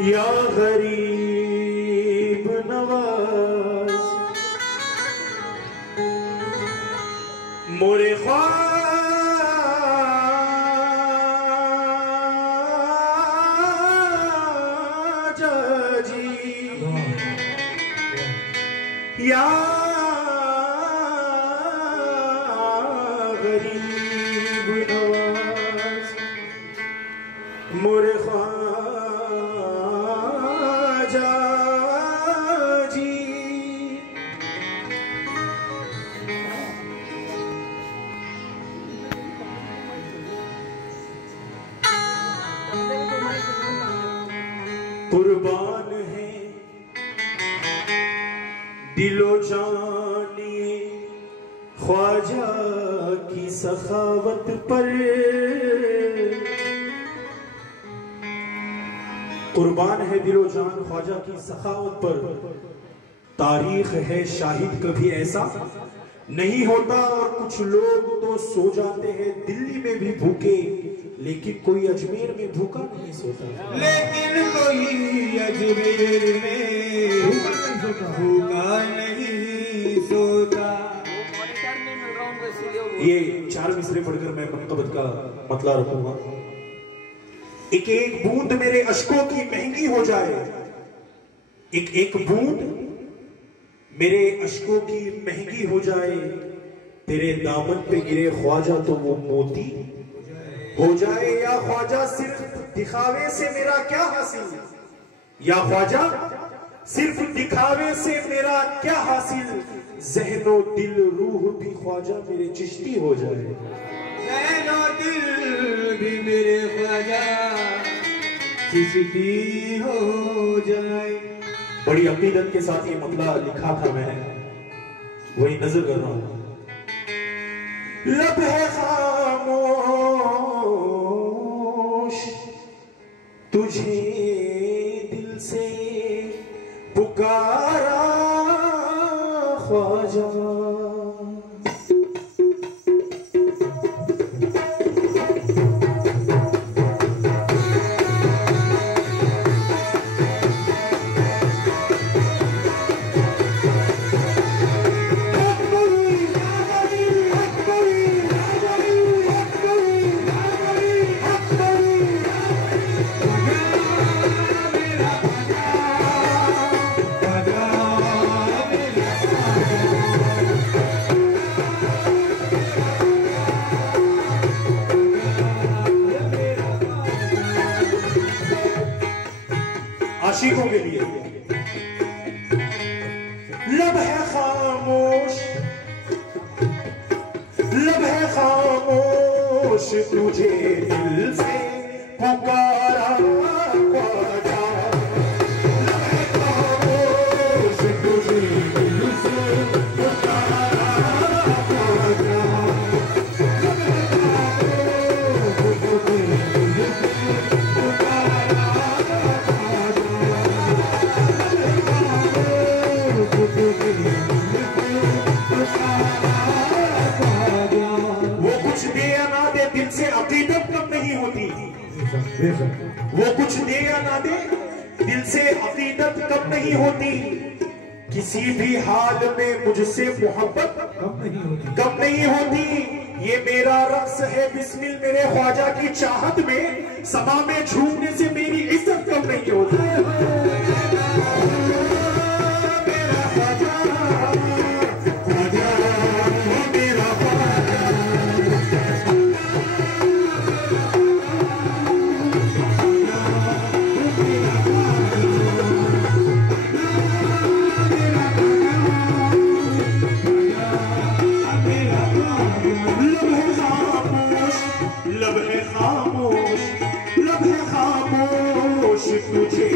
या गरीब नवाज मोरे ख्वाजा जी या गरीब नवाज मोरे ख्वाजा जी। कुर्बान है दिलो जानिए ख्वाजा की सखावत पर। कुर्बान है दिलो जान ख्वाजा की सखावत पर। तारीख है शाहिद कभी ऐसा नहीं होता। और कुछ लोग तो सो जाते हैं दिल्ली में भी भूखे, लेकिन कोई अजमेर में भूखा नहीं सोता। लेकिन कोई अजमेर में भूखा नहीं सोता। ये 4 मिसरे पढ़कर मैं मनकबत का मतला रखूंगा। एक एक बूंद मेरे अश्कों की महंगी हो जाए, एक एक बूंद मेरे अश्कों की महंगी हो जाए। तेरे दामन पे गिरे ख्वाजा तो वो मोती हो जाए। या ख्वाजा सिर्फ दिखावे से मेरा क्या हासिल, या ख्वाजा सिर्फ दिखावे से मेरा क्या हासिल। ज़हनो दिल रूह भी ख्वाजा मेरे चिश्ती हो जाए। ज़हनो दिल भी मेरे ख्वाजा चिश्ती हो जाए। बड़ी अकीदत के साथ ये मतला लिखा था, मैं वही नजर कर रहा हूं। लब है खामोश तुझे दिल से पुकारा ख्वाजा। आशिकों के लिए लब है खामोश, लब है खामोश तुझे दिल से पुकारा ख्वाजा। लब है खामोश तुझे दिल से पुकारा ख्वाजा। लब है खामोश तुझे दिल से पुकारा वो कुछ दे या ना दे दिल से अकीदत कम नहीं होती। वो कुछ दे या ना दे दिल से अकीदत कम नहीं होती। किसी भी हाल में मुझसे मोहब्बत कम नहीं होती। ये मेरा रक्स है बिस्मिल मेरे ख्वाजा की चाहत में। सभा में झूमने से मेरी इज्जत कम नहीं होती। लब है खामोश तुझे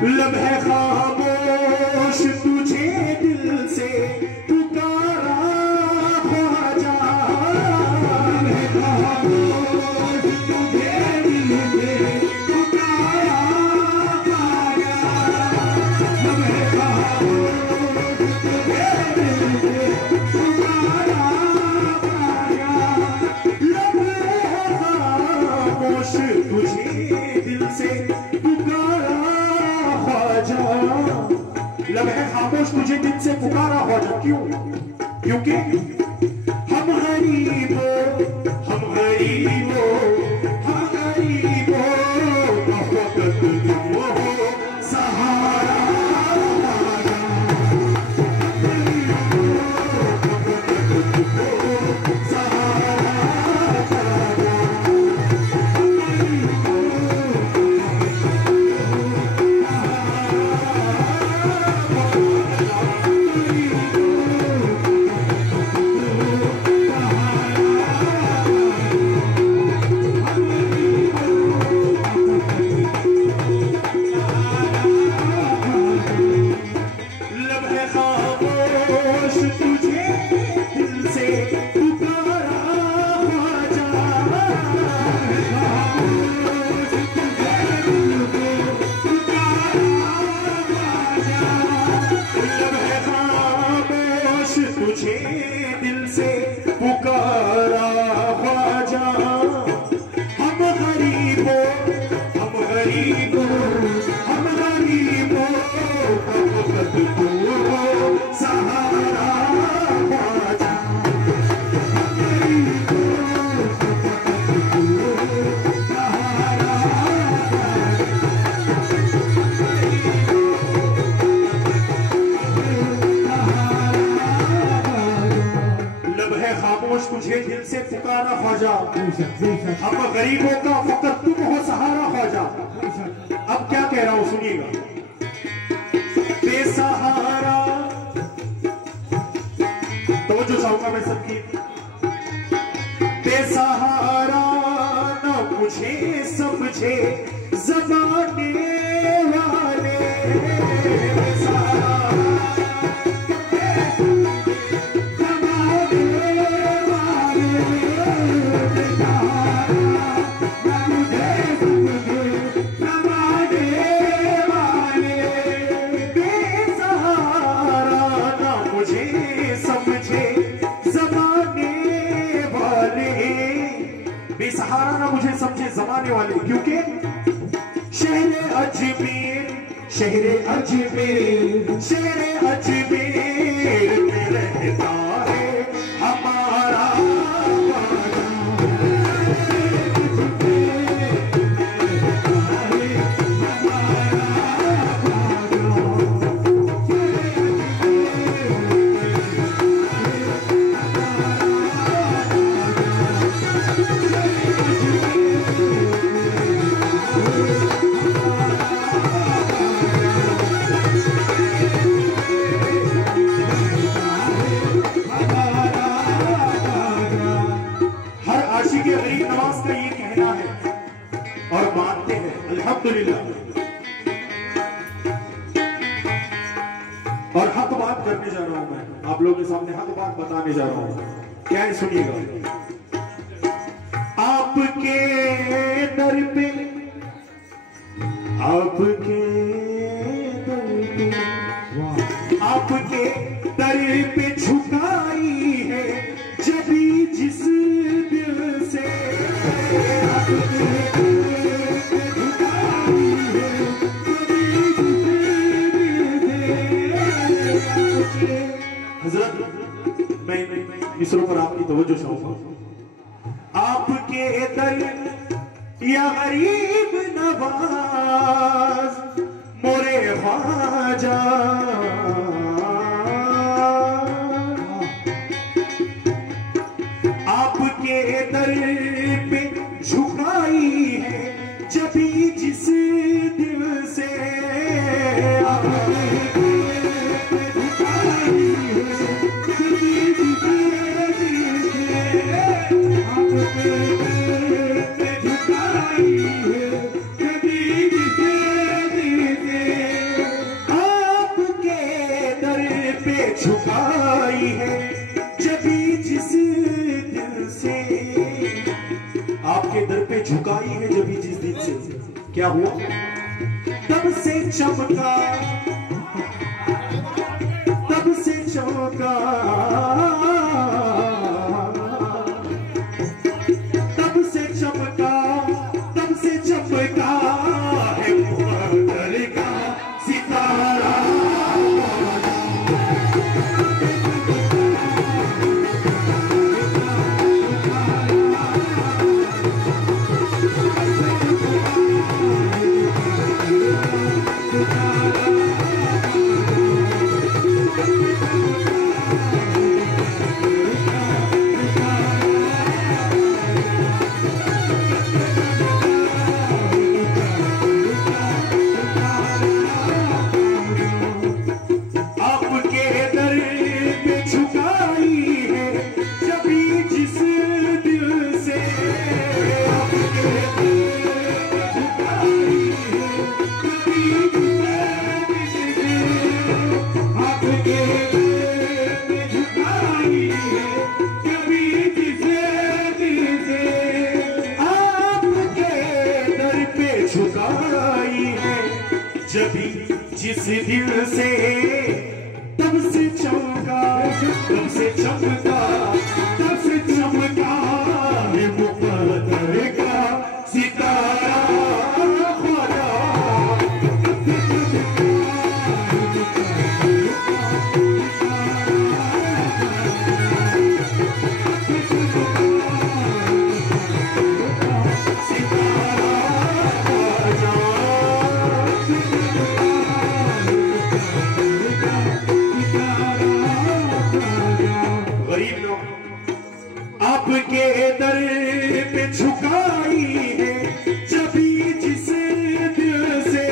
लम्हे खामोश तुझे दिल से पुकारा ख्वाजा, लम्हे खामोश तुझे दिल से पुकारा ख्वाजा, लम्हे खामोश तुझे दिल से पुकारा ख्वाजा, लम्हे खामोश तुझे दिल से पुकारा ख्वाजा, लम्हे खामोश तुझे दिल से पुकारा ख्वाजा। क्यों? क्योंकि हम गरीबों हम गरीबों हम गरीबों का वक्त तुम हो सहारा, तुझे दिल से पुकारा ख्वाजा, हम गरीबों हम गरीबों हम गरीबों का वक्त तुम हो सहारा ख्वाजा, हम गरीबों का वक्त तुम हो सहारा खामोश तुझे दिल से पुकारा ख्वाजा, हम गरीबों का फकत तुम हो सहारा ख्वाजा। अब क्या कह रहा हूं सुनिएगा। बेसहारा तो जो चाहूंगा मैं सबकी, बेसहारा न मुझे समझे ज़माने वाले, बेसहारा बेसहारा ना मुझे समझे जमाने वाले, क्योंकि शहरे अजमेर शहरे अजमेर शहरे अजमेर में रहता है हमारा अल्हम्दुलिल्लाह। और हक बात करने जा रहा हूं मैं आप लोगों के सामने, हक बात बताने जा रहा हूं। क्या है सुनिएगा। आपके दर पे आपके दर पे आपके दर पे झुकाई है जबी जिस दिल से, हजरत मैं मिसरों पर आपकी तवज्जो चाहूंगा। आपके दर या गरीब नवाज मोरे ख्वाजा, आपके दर पे झुकाई है जबी जिस दिल से, जब जिस दिन से क्या हुआ, तब से चमका, तब से चमका, तब से चमका, तब से चमका है मुकद्दर का सितारा। जिस दिल से तब से चमका, तब से चमका, तब से चमका है मुकद्दर का सितारा। आपके दर पे झुकाई है जबी जिस दिल से,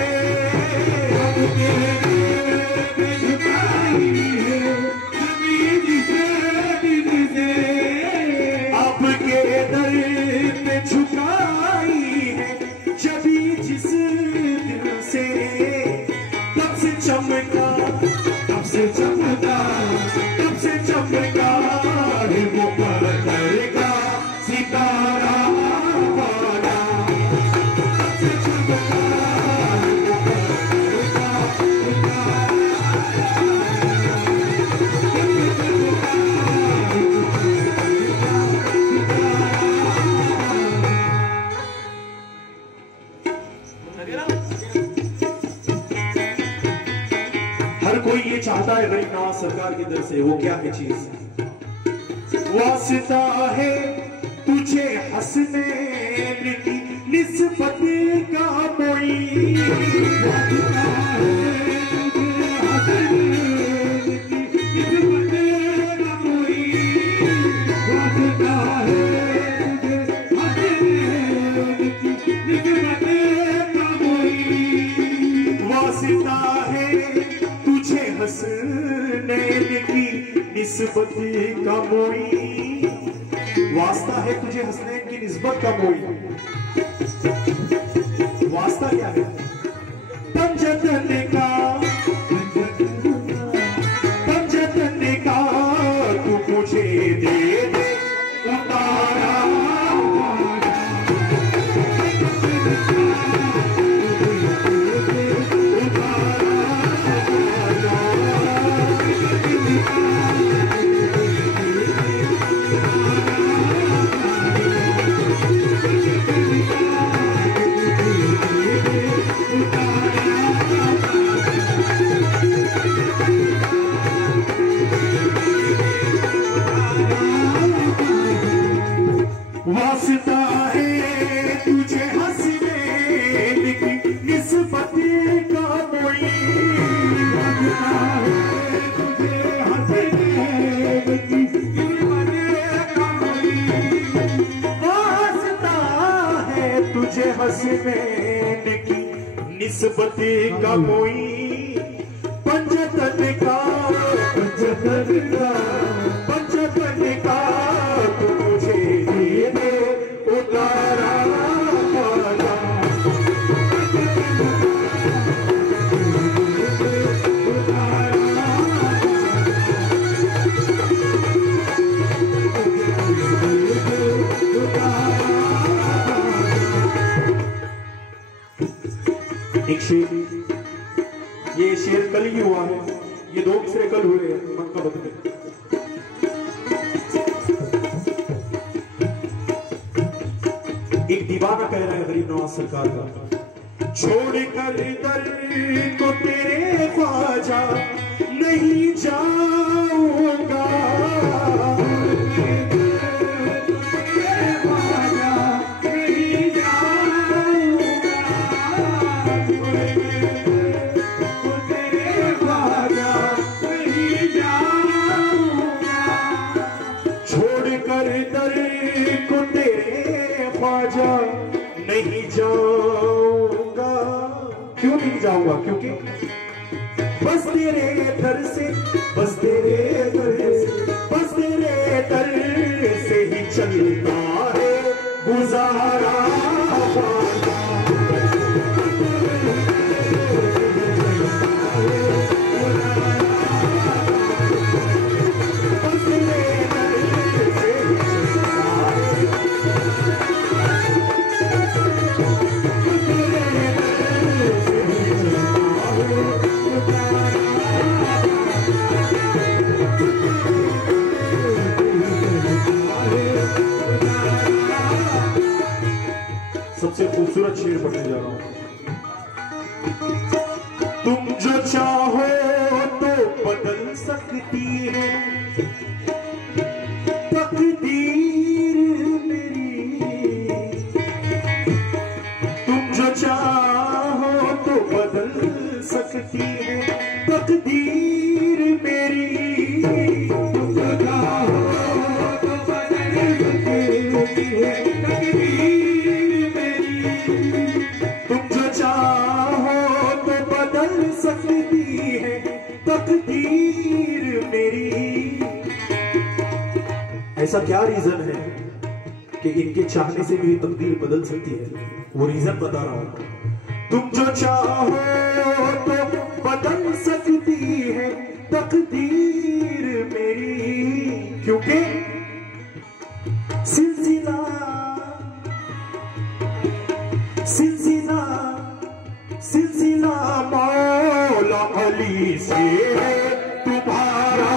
आपके दर पे झुकाई है जबी जिस दिल से, आपके दर पे झुकाई है जबी जिस दिल से, तब से चमका, तब से चमका, तब से चमका है मुकद्दर का सितारा। हर कोई ये चाहता है गरीब नवाज सरकार की तरफ से, वो क्या है चीज, वास्ता है तुझे हंसने की निस्बत का कोई, वास्ता है तुझे हंसने की निस्बत का मोई, वास्ता है तुझे हंसने की निस्बत का मोई। वास्ता क्या है, पंजतन का, पंजतन का तू मुझे दे दे उतारा। वास्ता है तुझे हंसने की निस्बत का कोई, वास्ता है तुझे हंसने की निस्बत का कोई, पंजतन का, पंजतन का, पंजतन का तू मुझे दे दे उतारा। एक शेर, ये शेर कल ही हुआ है, ये दो मिसरे कल हुए हैं मनकबत में। एक दीवाना कह रहा है गरीब नवाज सरकार का, छोड़ कर दर को तेरे ख्वाजा नहीं जाऊंगा, नहीं जाऊंगा। क्यों नहीं जाऊंगा? क्योंकि बस तेरे दर से, बस तेरे दर से, बस तेरे दर से ही चलता है गुजारा। सबसे खूबसूरत शेर पढ़ने जा रहा हूं। तुम जो चाहो तो बदल सकती है तकदीर मेरी, तुम जो चाहो तो बदल सकती है तकदीर मेरी, तुम जो चाहो तो बदल सकती है तकदीर, तुम जो चाहो तो बदल सकती है तकदीर मेरी। ऐसा क्या रीजन है कि इनके चाहने से मेरी तकदीर बदल सकती है? वो रीजन बता रहा हूं। तुम जो चाहो तो बदल सकती है तकदीर मेरी, क्योंकि सिलसिला सिलसिला सिलसिला मौला अली से है तुम्हारा।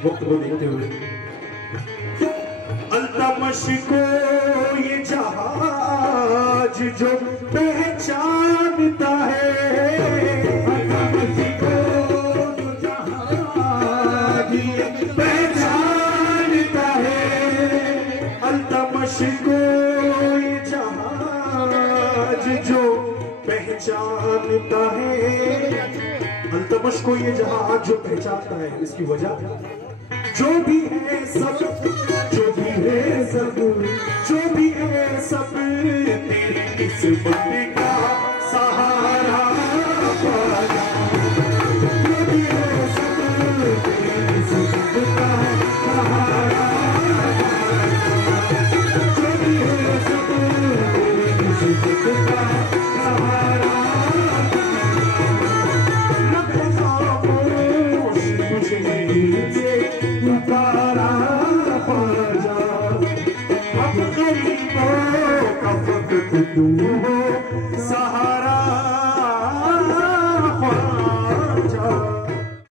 वक्त को देखते हुए अल्तमश को ये जहाज जो पहचानता है, अल्तमश को जो जहाज ये पहचानता है, अल्तमश को ये जहाज जो पहचानता है, अल्तमश को ये जहाज जो पहचानता है। इसकी वजह जो भी है सब, जो भी है सब, जो भी है सब तेरी किस्मत का सहारा पाया, जो भी है सब तेरी किस्मत का सहारा, जो भी है सब तेरी किस्मत का सहारा। पुकारा तुम हो सहारा